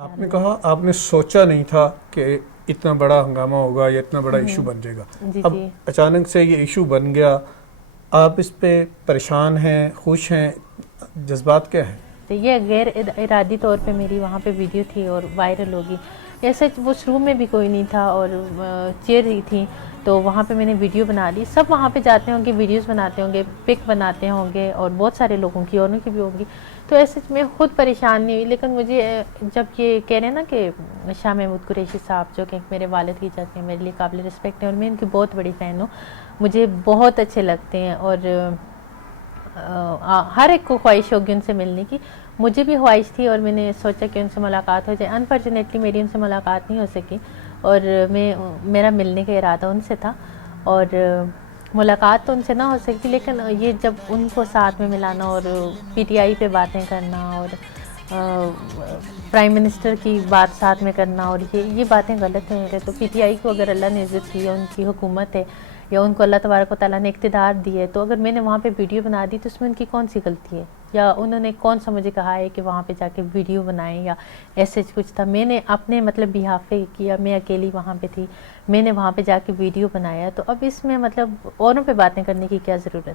आपने कहा आपने सोचा नहीं था कि इतना बड़ा हंगामा होगा या इतना बड़ा इशू बन जाएगा। जी अब जी। अचानक से ये इशू बन गया, आप इस पे परेशान हैं, खुश हैं, जज्बात क्या हैं? तो ये गैर इरादी तौर पे मेरी वहाँ पे वीडियो थी और वायरल होगी। ऐसे वो रूम में भी कोई नहीं था और चेयर ही थी, तो वहाँ पे मैंने वीडियो बना ली। सब वहाँ पे जाते होंगे, वीडियोस बनाते होंगे, पिक बनाते होंगे और बहुत सारे लोगों की, औरों की भी होंगी। तो ऐसे मैं खुद परेशान नहीं हुई, लेकिन मुझे जब ये कह रहे हैं ना कि शाह महमूद कुरैशी साहब जो कि मेरे वालिद की जाते हैं, मेरे लिए काबिल रिस्पेक्ट है और मैं इनकी बहुत बड़ी फ़ैन हूँ, मुझे बहुत अच्छे लगते हैं और हर एक को ख्वाहिश होगी उनसे मिलने की। मुझे भी ख्वाहिश थी और मैंने सोचा कि उनसे मुलाकात हो जाए। अनफॉर्चुनेटली मेरी उनसे मुलाकात नहीं हो सकी और मेरा मिलने का इरादा उनसे था और मुलाकात तो उनसे ना हो सकी, लेकिन ये जब उनको साथ में मिलाना और पीटीआई पे बातें करना और प्राइम मिनिस्टर की बात साथ में करना और ये बातें गलत हैं मेरे। तो पीटीआई को अगर अल्लाह ने इज़्ज़त दी है, उनकी हुकूमत है या उनको अल्लाह तबारक व तआला ने इक़्तिदार दी है, तो अगर मैंने वहाँ पे वीडियो बना दी तो उसमें उनकी कौन सी गलती है? या उन्होंने कौन सा मुझे कहा है कि वहाँ पे जाके वीडियो बनाएं या ऐसे कुछ था? मैंने अपने मतलब बिहाफ पे किया, मैं अकेली वहाँ पे थी, मैंने वहाँ पे जाके वीडियो बनाया, तो अब इसमें मतलब औरों पे बातें करने की क्या ज़रूरत है?